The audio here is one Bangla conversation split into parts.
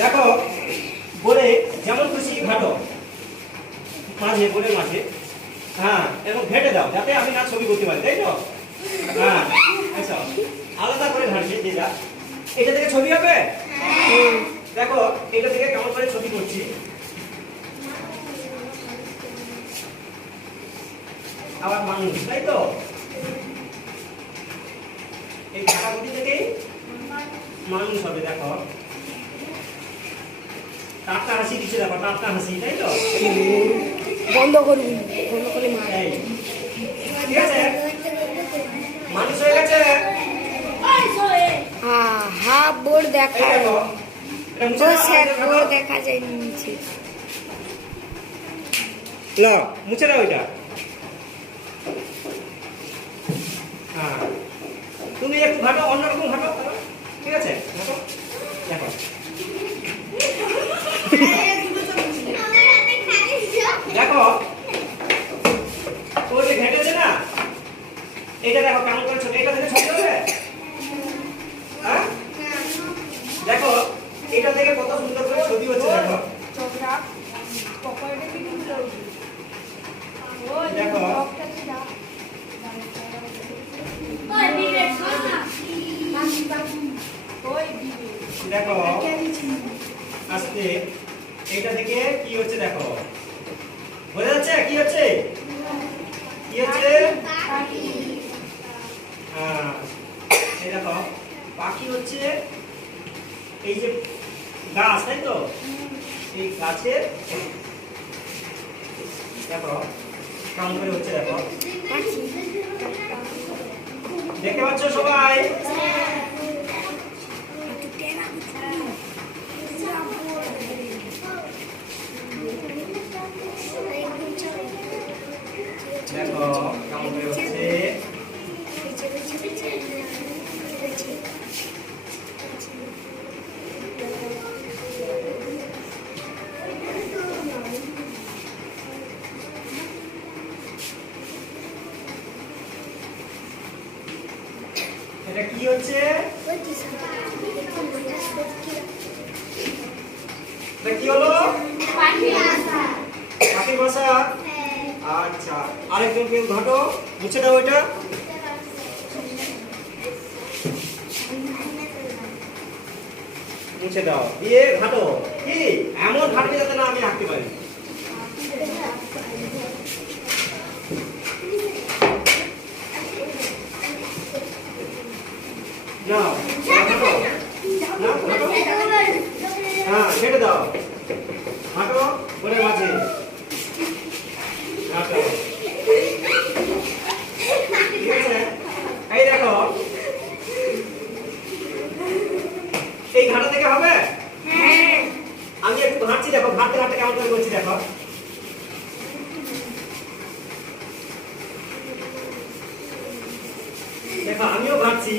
দেখো বলে যেমন খুশি ঘাটো মাঝে বলে মাঝে, হ্যাঁ এবং ঘেটে দাও যাতে আমি না ছবি করতে পারি, তাই তো? হ্যাঁ আচ্ছা, আলাদা করে ঘাটছে যেটা, এটা থেকে ছবি হবে। দেখো এটা থেকে কেমন করে ছবি করছি, আবার মানুষ, তাই তো? এই ঘাটাঘুটি থেকেই মানুষ হবে। দেখো টাটকা হাসি দিচ্ছে, দেখো টাটকা হাসি, তাই তো? বন্ধ করুন, বন্ধ করে ঠিক আছে, মানুষ হয়ে গেছে। হাফ বোর্ড দেখা এই দেখো, এটা মুছে দাও, স্যার দেখো। বোর্ড দেখা যায় নিচে। না মুছে দাও এটা। হ্যাঁ তুমি একটু ঘাটো, অন্যরকম ঘাটো, ঠিক আছে? ঘাটো, দেখো দেখো ও যে ঘেটেছে না, এটা দেখো কেমন করে ছবি, এটা থেকে ছবি হবে। হ্যাঁ দেখো এটা থেকে কত সুন্দর করে ছবি হচ্ছে, দেখো দেখো দেখো আস্তে এটা থেকে কি হচ্ছে, দেখো বোঝা যাচ্ছে কি হচ্ছে, কি হচ্ছে? হ্যাঁ এই দেখো পাখি হচ্ছে, এই যে গাছ, তাই তো? এই গাছের দেখো কেমন করে হচ্ছে, দেখো দেখতে পাচ্ছ সবাই? দেখো কেমন করে হচ্ছে, এটা কি হচ্ছে, এটা কি হলো? পাখির বাসা। আচ্ছা আরেকজন কেউ ঘাটো, মুছে দাও এটা। মুছে দাও দিয়ে ঘাটো, কি এমন ঘাটবে যাতে না আমি আঁকতে পারি। না ঘাটো, না ঘাটো, হ্যাঁ ছেড়ে দাও, ঘাটো বলে মাঝে ঘাটো, ঠিক আছে? এই দেখো এই ঘাটা থেকে হবে। আমি একটু ঘাটছি, দেখো ঘাটতে ঘাটতে কেমন করে করছি, দেখো দেখো আমিও ঘাটছি।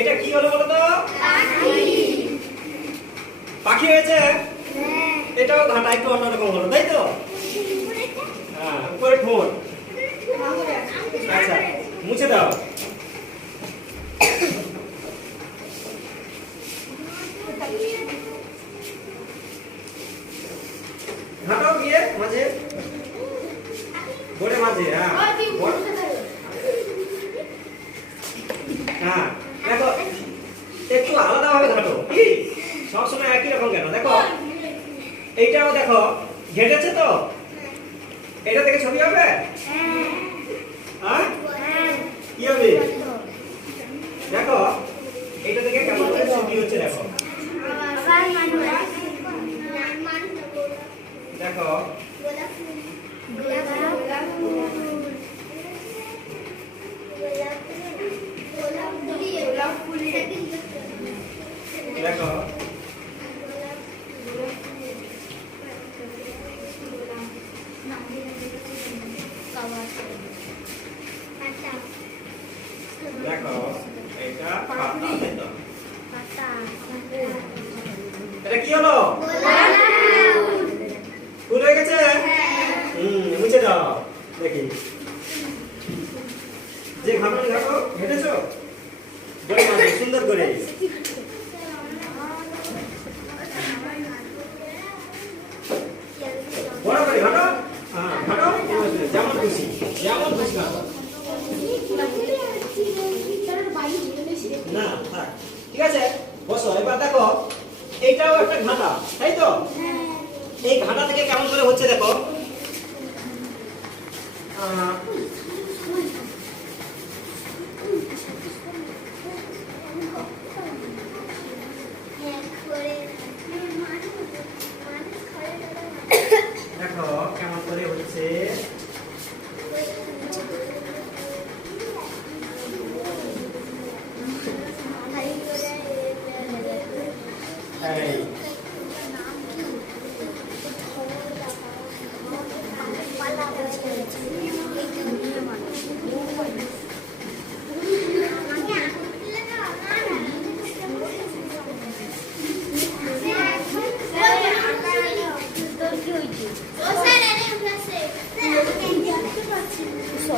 এটা কি হলো বলো তো? পাখি হয়েছে। এটাও ঘাটা একটু অন্যরকম হলো, তাই তো? হ্যাঁ উপরে ঠোঁট। আচ্ছা মুছে দাও। ঘাটাও গিয়ে মাঝে বলে মাঝে, হ্যাঁ হ্যাঁ দেখো একটু আলাদা ভাবে ঘাটো, কি সবসময় একই রকম কেন? দেখো এইটাও দেখো ঘেটেছে তো, এটা থেকে ছবি হবে। হ্যাঁ কি হবে? দেখো এটা থেকে কেমন করে ছবি হচ্ছে, দেখো দেখো দেখো দেখো এটা পাতা, তাই তো? এটা কি হলো? ফুল হয়ে গেছে। মুছে দাও। দেখি যে ঘাটো ঘাটো হেঁটেছো বড় মাঝে সুন্দর করে বড় করে ঘাটো ঘাটো যেমন খুশি ঘাটো না থাক ঠিক আছে বসো এবার দেখো এইটাও একটা ঘাটা তাই তো এই ঘাটা থেকে কেমন করে হচ্ছে দেখো দেখো কেমন করে হচ্ছে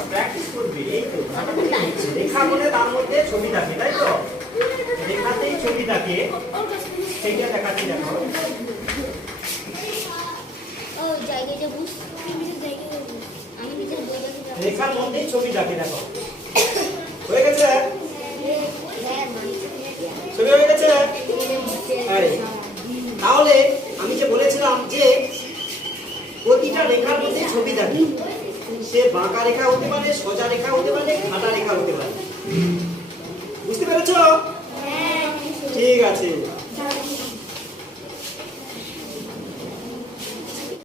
প্র্যাকটিস করবি এই তো রেখা বলে তার মধ্যে ছবি থাকে তাই তো রেখাতেই ছবি থাকে সেইটা দেখাচ্ছি দেখো রেখার মধ্যেই ছবি থাকে দেখো হয়ে গেছে ছবি হয়ে গেছে তাহলে আমি যে বলেছিলাম যে প্রতিটা রেখার মধ্যে ছবি থাকে সে বাঁকা রেখা হতে পারে সোজা রেখা হতে পারে খাটা রেখা হতে পারে বুঝতে পেরেছো ঠিক আছে